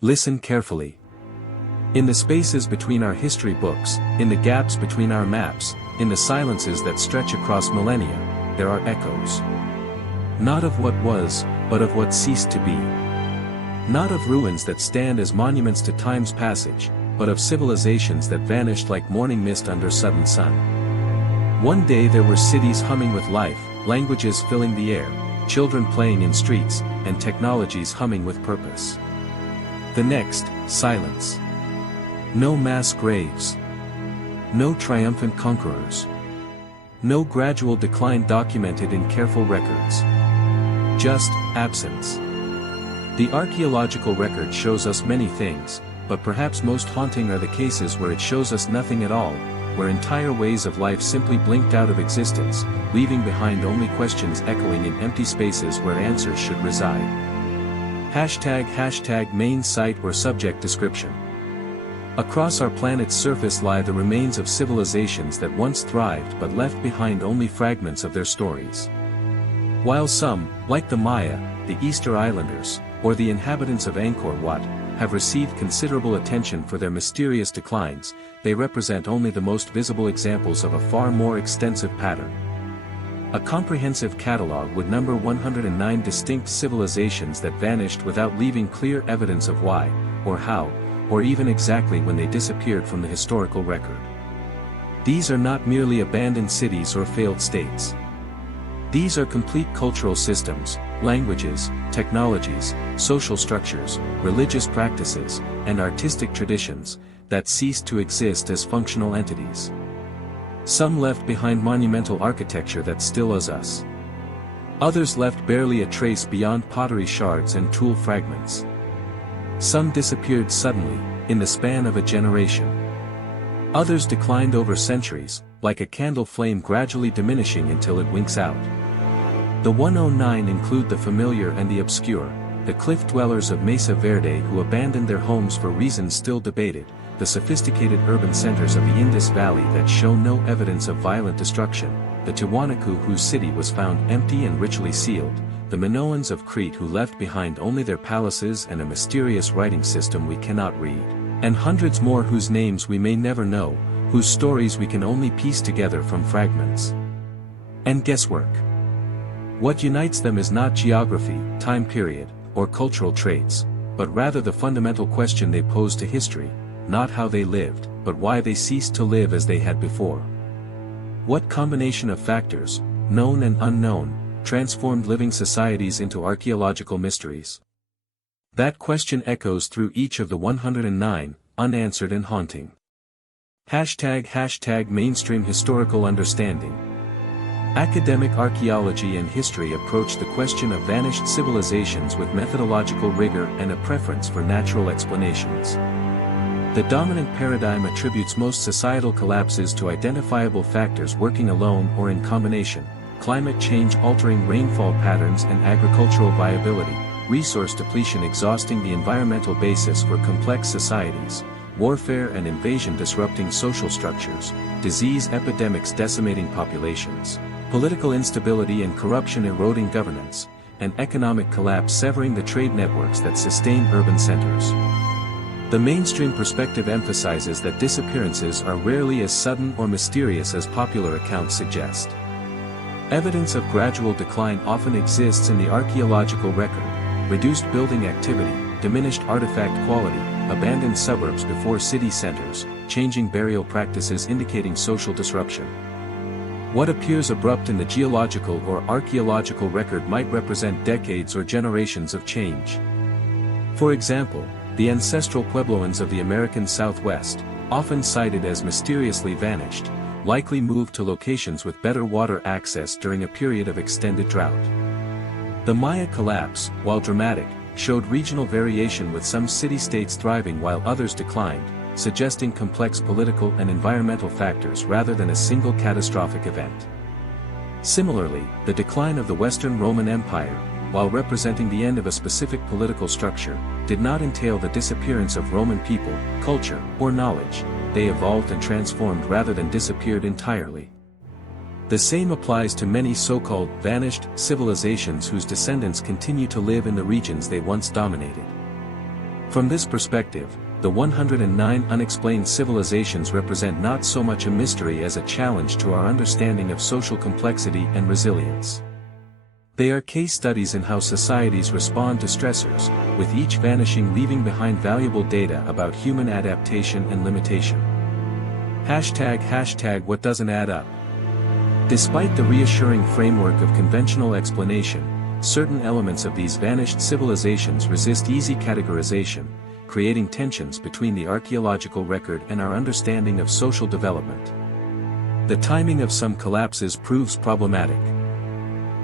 Listen carefully. In the spaces between our history books, in the gaps between our maps, in the silences that stretch across millennia, there are echoes. Not of what was, but of what ceased to be. Not of ruins that stand as monuments to time's passage, but of civilizations that vanished like morning mist under sudden sun. One day there were cities humming with life, languages filling the air, children playing in streets, and technologies humming with purpose. The next, silence. No mass graves. No triumphant conquerors. No gradual decline documented in careful records. Just absence. The archaeological record shows us many things, but perhaps most haunting are the cases where it shows us nothing at all, where entire ways of life simply blinked out of existence, leaving behind only questions echoing in empty spaces where answers should reside. ## main site or subject description. Across our planet's surface lie the remains of civilizations that once thrived but left behind only fragments of their stories. While some, like the Maya, the Easter Islanders, or the inhabitants of Angkor Wat, have received considerable attention for their mysterious declines, they represent only the most visible examples of a far more extensive pattern. A comprehensive catalogue would number 109 distinct civilizations that vanished without leaving clear evidence of why, or how, or even exactly when they disappeared from the historical record. These are not merely abandoned cities or failed states. These are complete cultural systems, languages, technologies, social structures, religious practices, and artistic traditions, that ceased to exist as functional entities. Some left behind monumental architecture that still is us. Others left barely a trace beyond pottery shards and tool fragments. Some disappeared suddenly, in the span of a generation. Others declined over centuries, like a candle flame gradually diminishing until it winks out. The 109 include the familiar and the obscure, the cliff dwellers of Mesa Verde who abandoned their homes for reasons still debated, the sophisticated urban centers of the Indus Valley that show no evidence of violent destruction, the Tiwanaku whose city was found empty and ritually sealed, the Minoans of Crete who left behind only their palaces and a mysterious writing system we cannot read, and hundreds more whose names we may never know, whose stories we can only piece together from fragments and guesswork. What unites them is not geography, time period, or cultural traits, but rather the fundamental question they pose to history, not how they lived, but why they ceased to live as they had before. What combination of factors, known and unknown, transformed living societies into archaeological mysteries? That question echoes through each of the 109, unanswered and haunting. ## mainstream historical understanding. Academic archaeology and history approach the question of vanished civilizations with methodological rigor and a preference for natural explanations. The dominant paradigm attributes most societal collapses to identifiable factors working alone or in combination: climate change altering rainfall patterns and agricultural viability, resource depletion exhausting the environmental basis for complex societies, warfare and invasion disrupting social structures, disease epidemics decimating populations, political instability and corruption eroding governance, and economic collapse severing the trade networks that sustain urban centers. The mainstream perspective emphasizes that disappearances are rarely as sudden or mysterious as popular accounts suggest. Evidence of gradual decline often exists in the archaeological record: reduced building activity, diminished artifact quality, abandoned suburbs before city centers, changing burial practices indicating social disruption. What appears abrupt in the geological or archaeological record might represent decades or generations of change. For example, the ancestral Puebloans of the American Southwest, often cited as mysteriously vanished, likely moved to locations with better water access during a period of extended drought. The Maya collapse, while dramatic, showed regional variation with some city-states thriving while others declined, suggesting complex political and environmental factors rather than a single catastrophic event. Similarly, the decline of the Western Roman Empire, while representing the end of a specific political structure, did not entail the disappearance of Roman people, culture, or knowledge. They evolved and transformed rather than disappeared entirely. The same applies to many so-called vanished civilizations whose descendants continue to live in the regions they once dominated. From this perspective, the 109 unexplained civilizations represent not so much a mystery as a challenge to our understanding of social complexity and resilience. They are case studies in how societies respond to stressors, with each vanishing leaving behind valuable data about human adaptation and limitation. ## What doesn't add up. Despite the reassuring framework of conventional explanation, certain elements of these vanished civilizations resist easy categorization, creating tensions between the archaeological record and our understanding of social development. The timing of some collapses proves problematic.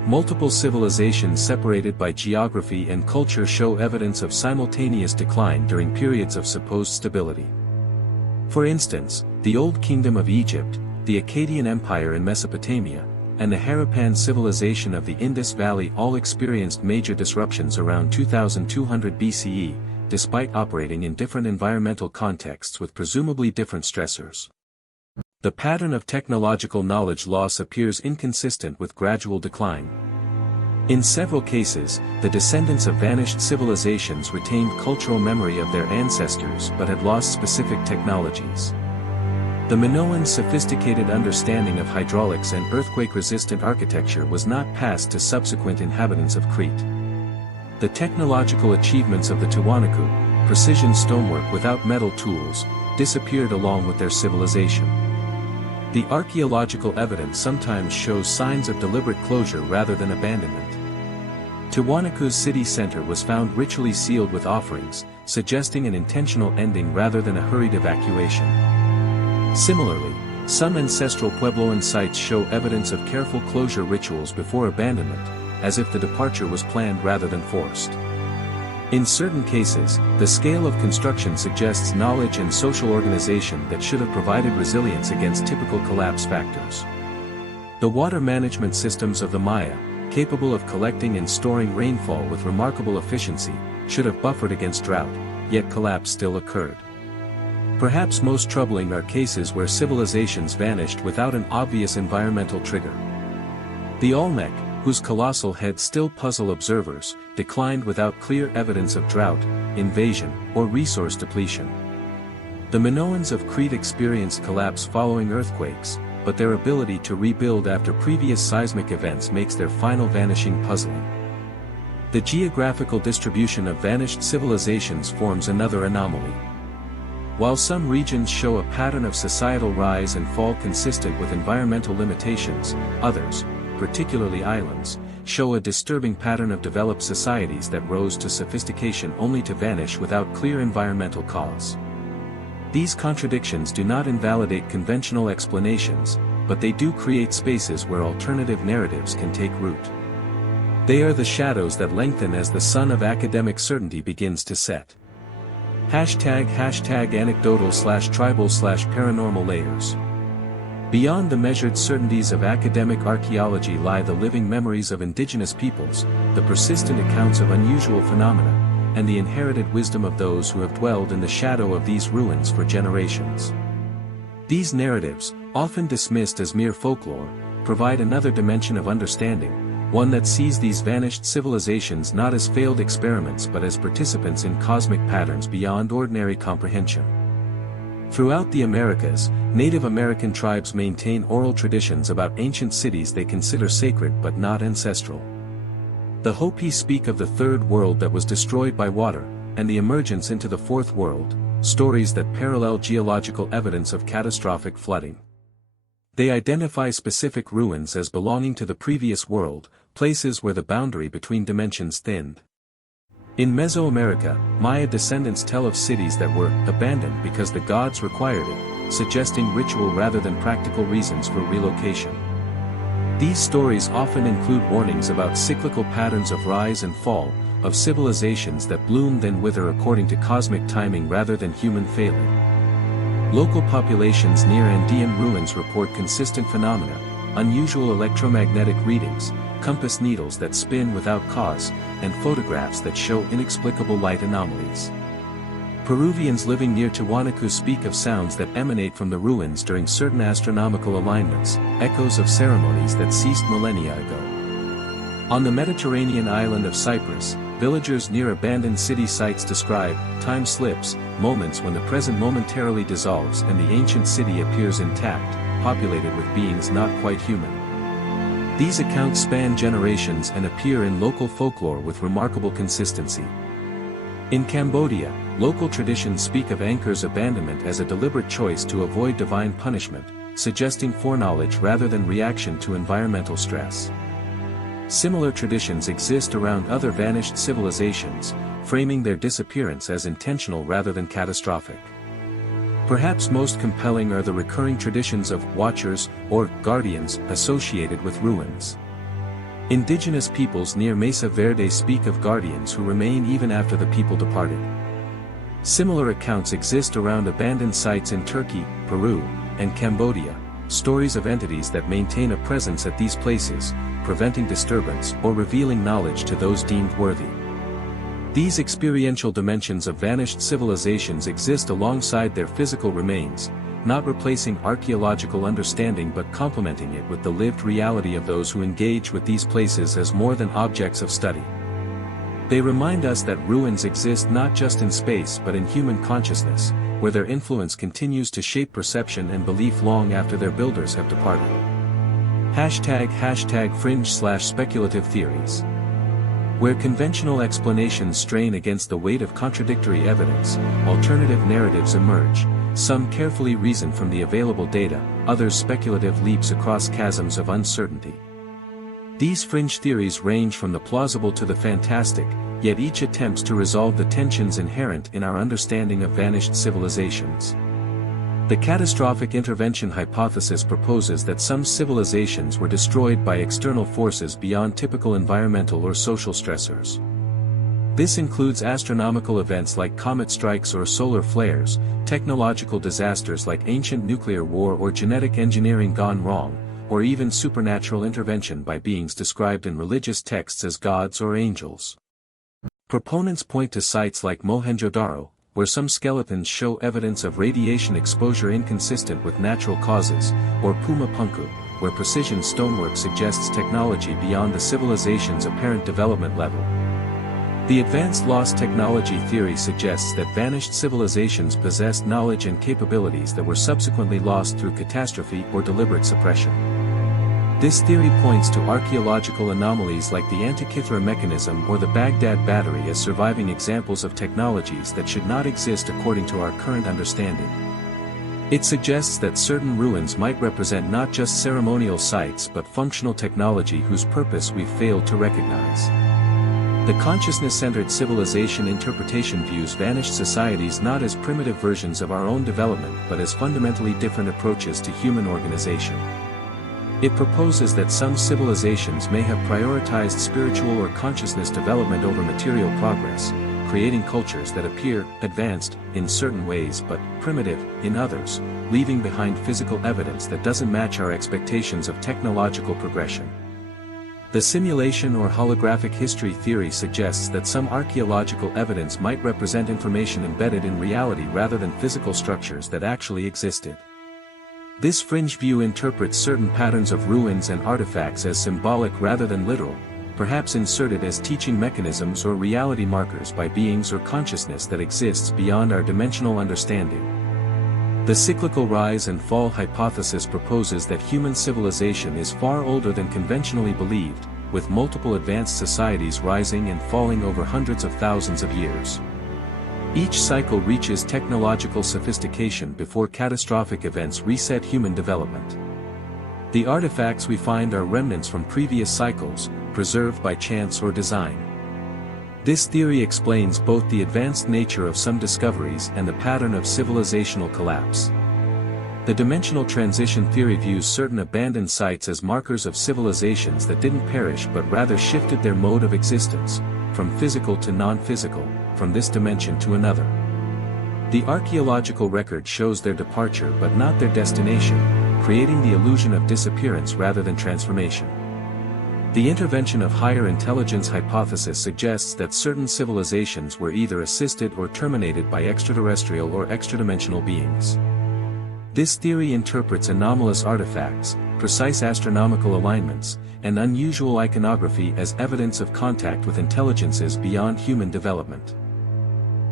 Multiple civilizations separated by geography and culture show evidence of simultaneous decline during periods of supposed stability. For instance, the Old Kingdom of Egypt, the Akkadian Empire in Mesopotamia, and the Harappan civilization of the Indus Valley all experienced major disruptions around 2200 BCE, despite operating in different environmental contexts with presumably different stressors. The pattern of technological knowledge loss appears inconsistent with gradual decline. In several cases, the descendants of vanished civilizations retained cultural memory of their ancestors but had lost specific technologies. The Minoans' sophisticated understanding of hydraulics and earthquake-resistant architecture was not passed to subsequent inhabitants of Crete. The technological achievements of the Tiwanaku, precision stonework without metal tools, disappeared along with their civilization. The archaeological evidence sometimes shows signs of deliberate closure rather than abandonment. Tiwanaku's city center was found ritually sealed with offerings, suggesting an intentional ending rather than a hurried evacuation. Similarly, some ancestral Puebloan sites show evidence of careful closure rituals before abandonment, as if the departure was planned rather than forced. In certain cases, the scale of construction suggests knowledge and social organization that should have provided resilience against typical collapse factors. The water management systems of the Maya, capable of collecting and storing rainfall with remarkable efficiency, should have buffered against drought, yet collapse still occurred. Perhaps most troubling are cases where civilizations vanished without an obvious environmental trigger. The Olmec, whose colossal heads still puzzle observers, declined without clear evidence of drought, invasion, or resource depletion. The Minoans of Crete experienced collapse following earthquakes, but their ability to rebuild after previous seismic events makes their final vanishing puzzling. The geographical distribution of vanished civilizations forms another anomaly. While some regions show a pattern of societal rise and fall consistent with environmental limitations, others, particularly islands, show a disturbing pattern of developed societies that rose to sophistication only to vanish without clear environmental cause. These contradictions do not invalidate conventional explanations, but they do create spaces where alternative narratives can take root. They are the shadows that lengthen as the sun of academic certainty begins to set. ## Anecdotal/tribal/paranormal layers. Beyond the measured certainties of academic archaeology lie the living memories of indigenous peoples, the persistent accounts of unusual phenomena, and the inherited wisdom of those who have dwelled in the shadow of these ruins for generations. These narratives, often dismissed as mere folklore, provide another dimension of understanding, one that sees these vanished civilizations not as failed experiments but as participants in cosmic patterns beyond ordinary comprehension. Throughout the Americas, Native American tribes maintain oral traditions about ancient cities they consider sacred but not ancestral. The Hopi speak of the third world that was destroyed by water, and the emergence into the fourth world, stories that parallel geological evidence of catastrophic flooding. They identify specific ruins as belonging to the previous world, places where the boundary between dimensions thinned. In Mesoamerica, Maya descendants tell of cities that were abandoned because the gods required it, suggesting ritual rather than practical reasons for relocation. These stories often include warnings about cyclical patterns of rise and fall, of civilizations that bloom then wither according to cosmic timing rather than human failing. Local populations near Andean ruins report consistent phenomena, unusual electromagnetic readings, compass needles that spin without cause, and photographs that show inexplicable light anomalies. Peruvians living near Tiwanaku speak of sounds that emanate from the ruins during certain astronomical alignments, echoes of ceremonies that ceased millennia ago. On the Mediterranean island of Cyprus, villagers near abandoned city sites describe time slips, moments when the present momentarily dissolves and the ancient city appears intact, populated with beings not quite human. These accounts span generations and appear in local folklore with remarkable consistency. In Cambodia, local traditions speak of Angkor's abandonment as a deliberate choice to avoid divine punishment, suggesting foreknowledge rather than reaction to environmental stress. Similar traditions exist around other vanished civilizations, framing their disappearance as intentional rather than catastrophic. Perhaps most compelling are the recurring traditions of watchers, or guardians, associated with ruins. Indigenous peoples near Mesa Verde speak of guardians who remain even after the people departed. Similar accounts exist around abandoned sites in Turkey, Peru, and Cambodia, stories of entities that maintain a presence at these places, preventing disturbance or revealing knowledge to those deemed worthy. These experiential dimensions of vanished civilizations exist alongside their physical remains, not replacing archaeological understanding but complementing it with the lived reality of those who engage with these places as more than objects of study. They remind us that ruins exist not just in space but in human consciousness, where their influence continues to shape perception and belief long after their builders have departed. #fringe/speculative theories. Where conventional explanations strain against the weight of contradictory evidence, alternative narratives emerge, some carefully reasoned from the available data, others speculative leaps across chasms of uncertainty. These fringe theories range from the plausible to the fantastic, yet each attempts to resolve the tensions inherent in our understanding of vanished civilizations. The catastrophic intervention hypothesis proposes that some civilizations were destroyed by external forces beyond typical environmental or social stressors. This includes astronomical events like comet strikes or solar flares, technological disasters like ancient nuclear war or genetic engineering gone wrong, or even supernatural intervention by beings described in religious texts as gods or angels. Proponents point to sites like Mohenjo-Daro, where some skeletons show evidence of radiation exposure inconsistent with natural causes, or Puma-Punku, where precision stonework suggests technology beyond the civilization's apparent development level. The advanced lost technology theory suggests that vanished civilizations possessed knowledge and capabilities that were subsequently lost through catastrophe or deliberate suppression. This theory points to archaeological anomalies like the Antikythera mechanism or the Baghdad battery as surviving examples of technologies that should not exist according to our current understanding. It suggests that certain ruins might represent not just ceremonial sites but functional technology whose purpose we've failed to recognize. The consciousness-centered civilization interpretation views vanished societies not as primitive versions of our own development but as fundamentally different approaches to human organization. It proposes that some civilizations may have prioritized spiritual or consciousness development over material progress, creating cultures that appear advanced in certain ways but primitive in others, leaving behind physical evidence that doesn't match our expectations of technological progression. The simulation or holographic history theory suggests that some archaeological evidence might represent information embedded in reality rather than physical structures that actually existed. This fringe view interprets certain patterns of ruins and artifacts as symbolic rather than literal, perhaps inserted as teaching mechanisms or reality markers by beings or consciousness that exists beyond our dimensional understanding. The cyclical rise and fall hypothesis proposes that human civilization is far older than conventionally believed, with multiple advanced societies rising and falling over hundreds of thousands of years. Each cycle reaches technological sophistication before catastrophic events reset human development. The artifacts we find are remnants from previous cycles, preserved by chance or design. This theory explains both the advanced nature of some discoveries and the pattern of civilizational collapse. The dimensional transition theory views certain abandoned sites as markers of civilizations that didn't perish but rather shifted their mode of existence, from physical to non-physical, from this dimension to another. The archaeological record shows their departure but not their destination, creating the illusion of disappearance rather than transformation. The intervention of higher intelligence hypothesis suggests that certain civilizations were either assisted or terminated by extraterrestrial or extradimensional beings. This theory interprets anomalous artifacts, precise astronomical alignments, and unusual iconography as evidence of contact with intelligences beyond human development.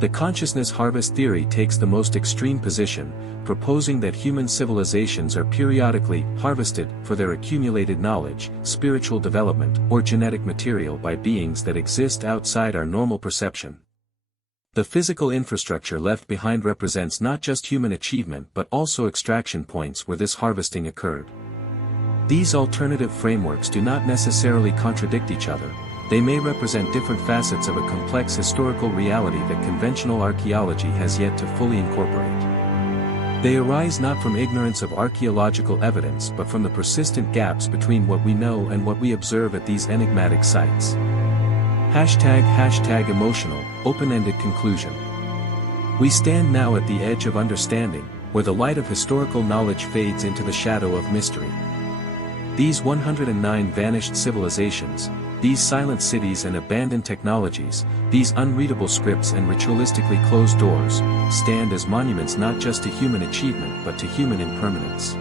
The consciousness harvest theory takes the most extreme position, proposing that human civilizations are periodically harvested for their accumulated knowledge, spiritual development, or genetic material by beings that exist outside our normal perception. The physical infrastructure left behind represents not just human achievement but also extraction points where this harvesting occurred. These alternative frameworks do not necessarily contradict each other. They may represent different facets of a complex historical reality that conventional archaeology has yet to fully incorporate. They arise not from ignorance of archaeological evidence but from the persistent gaps between what we know and what we observe at these enigmatic sites. ## emotional, open-ended conclusion. We stand now at the edge of understanding, where the light of historical knowledge fades into the shadow of mystery. These 109 vanished civilizations, these silent cities and abandoned technologies, these unreadable scripts and ritualistically closed doors, stand as monuments not just to human achievement but to human impermanence.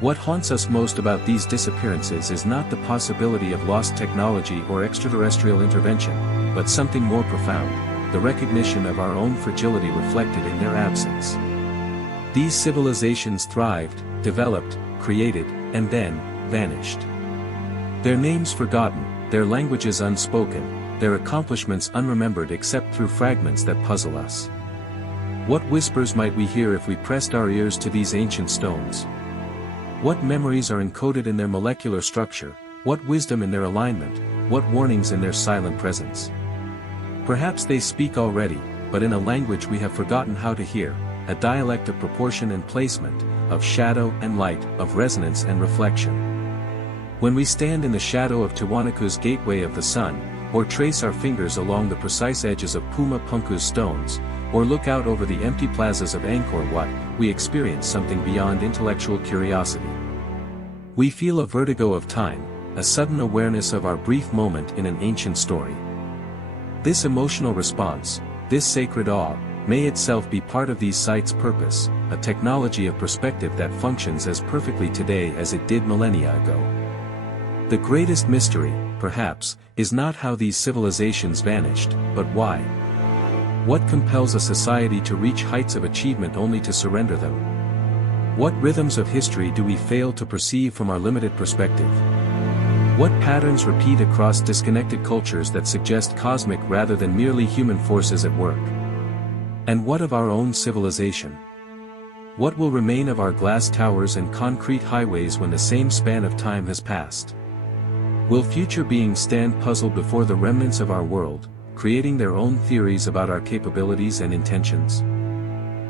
What haunts us most about these disappearances is not the possibility of lost technology or extraterrestrial intervention, but something more profound, the recognition of our own fragility reflected in their absence. These civilizations thrived, developed, created, and then vanished. Their names forgotten, their languages unspoken, their accomplishments unremembered except through fragments that puzzle us. What whispers might we hear if we pressed our ears to these ancient stones? What memories are encoded in their molecular structure, what wisdom in their alignment, what warnings in their silent presence? Perhaps they speak already, but in a language we have forgotten how to hear, a dialect of proportion and placement, of shadow and light, of resonance and reflection. When we stand in the shadow of Tiwanaku's gateway of the sun, or trace our fingers along the precise edges of Puma Punku's stones, or look out over the empty plazas of Angkor Wat, we experience something beyond intellectual curiosity. We feel a vertigo of time, a sudden awareness of our brief moment in an ancient story. This emotional response, this sacred awe, may itself be part of these sites' purpose, a technology of perspective that functions as perfectly today as it did millennia ago. The greatest mystery, perhaps, is not how these civilizations vanished, but why. What compels a society to reach heights of achievement only to surrender them? What rhythms of history do we fail to perceive from our limited perspective? What patterns repeat across disconnected cultures that suggest cosmic rather than merely human forces at work? And what of our own civilization? What will remain of our glass towers and concrete highways when the same span of time has passed? Will future beings stand puzzled before the remnants of our world, creating their own theories about our capabilities and intentions?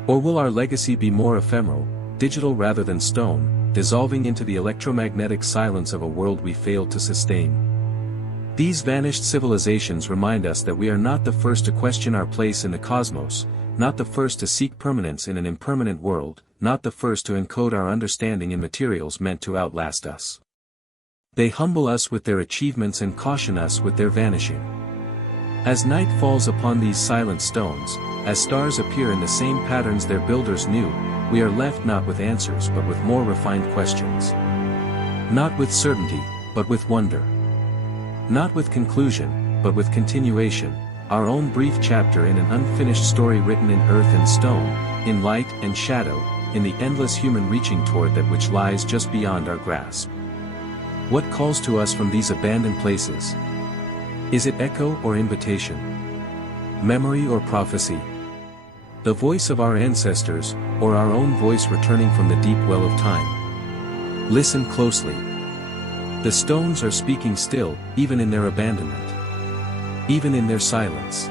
Or will our legacy be more ephemeral, digital rather than stone, dissolving into the electromagnetic silence of a world we failed to sustain? These vanished civilizations remind us that we are not the first to question our place in the cosmos, not the first to seek permanence in an impermanent world, not the first to encode our understanding in materials meant to outlast us. They humble us with their achievements and caution us with their vanishing. As night falls upon these silent stones, as stars appear in the same patterns their builders knew, we are left not with answers but with more refined questions. Not with certainty, but with wonder. Not with conclusion, but with continuation, our own brief chapter in an unfinished story written in earth and stone, in light and shadow, in the endless human reaching toward that which lies just beyond our grasp. What calls to us from these abandoned places? Is it echo or invitation? Memory or prophecy? The voice of our ancestors, or our own voice returning from the deep well of time? Listen closely. The stones are speaking still, even in their abandonment. Even in their silence.